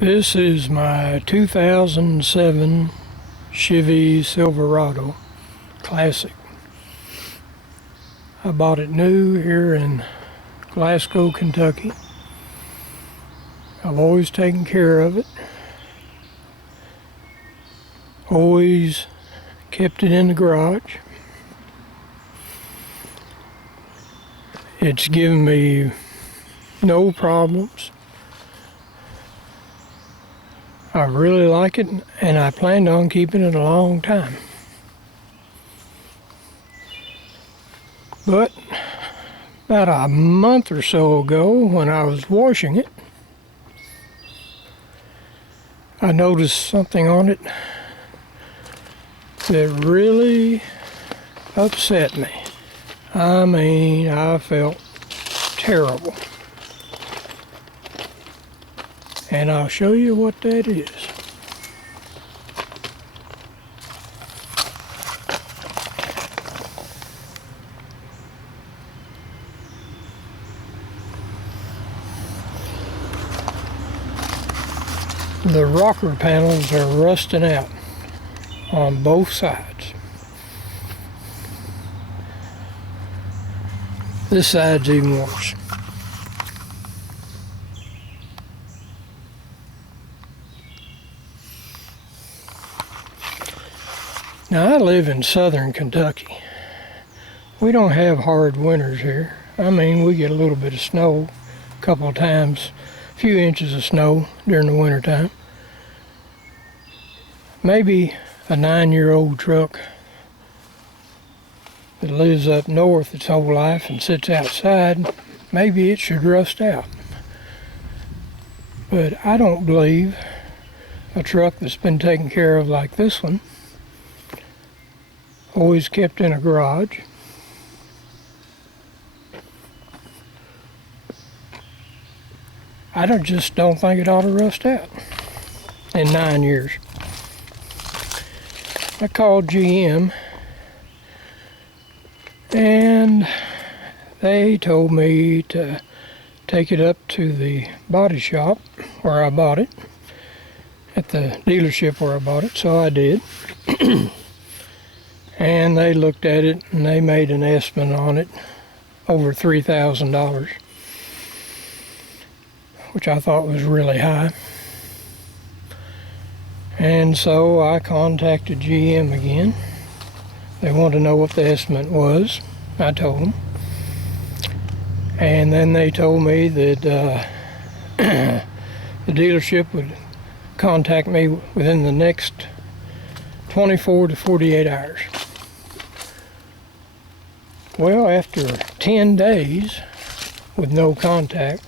This is my 2007 Chevy Silverado Classic. I bought it new here in Glasgow, Kentucky. I've always taken care of it. Always kept it in the garage. It's given me no problems. I really like it, and I planned on keeping it a long time. But about a month or so ago, when I was washing it, I noticed something on it that really upset me. I mean, I felt terrible. And I'll show you what that is. The rocker panels are rusting out on both sides. This side's even worse. Now, I live in southern Kentucky. We don't have hard winters here. I mean, we get a little bit of snow, a couple of times, a few inches of snow during the wintertime. Maybe a 9-year-old truck that lives up north its whole life and sits outside, maybe it should rust out. But I don't believe a truck that's been taken care of like this one, always kept in a garage, just don't think it ought to rust out in 9 years. I called GM and they told me to take it up to the body shop where I bought it, at the dealership where I bought it, so I did. And they looked at it and they made an estimate on it over $3,000, which I thought was really high. And so I contacted GM again. They wanted to know what the estimate was. I told them. And then they told me that the dealership would contact me within the next 24 to 48 hours. Well, after 10 days with no contact,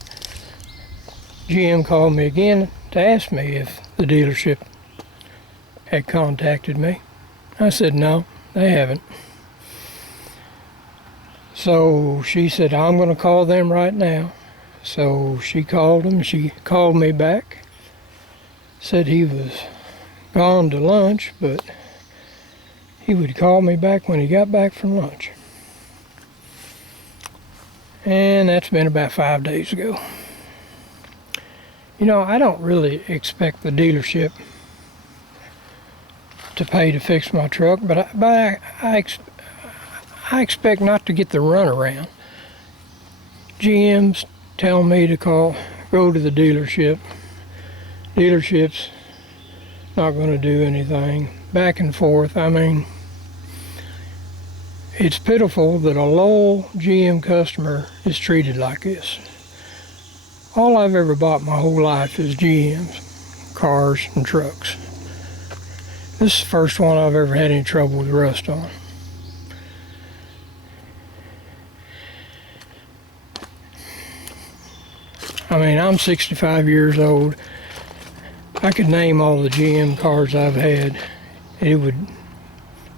GM called me again to ask me if the dealership had contacted me. I said no, they haven't. So she said, I'm going to call them right now. So she called them. She called me back, said he was gone to lunch, but he would call me back when he got back from lunch. And that's been about 5 days ago. You know, I don't really expect the dealership to pay to fix my truck, but I expect not to get the runaround. GM's telling me to go to the dealership. Dealership's not going to do anything. Back and forth. I mean, it's pitiful that a loyal GM customer is treated like this. All I've ever bought my whole life is GMs, cars and trucks. This is the first one I've ever had any trouble with rust on. I mean, I'm 65 years old. I could name all the GM cars I've had. It would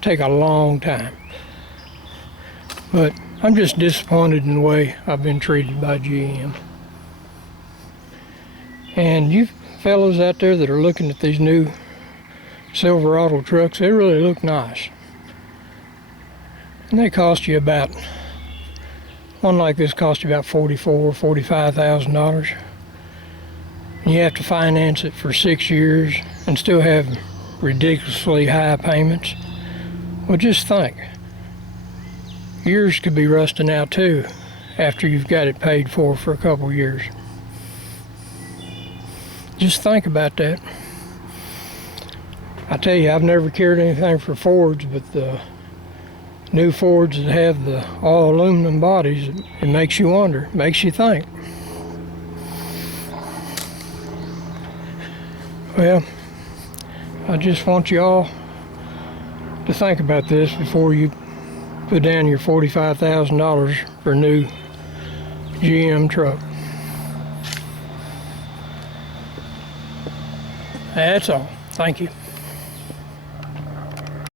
take a long time. But I'm just disappointed in the way I've been treated by GM. And you fellows out there that are looking at these new Silverado trucks, they really look nice. And they cost you about, one like this cost you about $44,000, $45,000. and you have to finance it for 6 years and still have ridiculously high payments. Well, just think. Yours could be rusting out too after you've got it paid for a couple years. Just think about that. I tell you, I've never cared anything for Fords, but the new Fords that have the all aluminum bodies, it makes you wonder, makes you think. Well, I just want you all to think about this before you put down your $45,000 for a new GM truck. That's all. Thank you.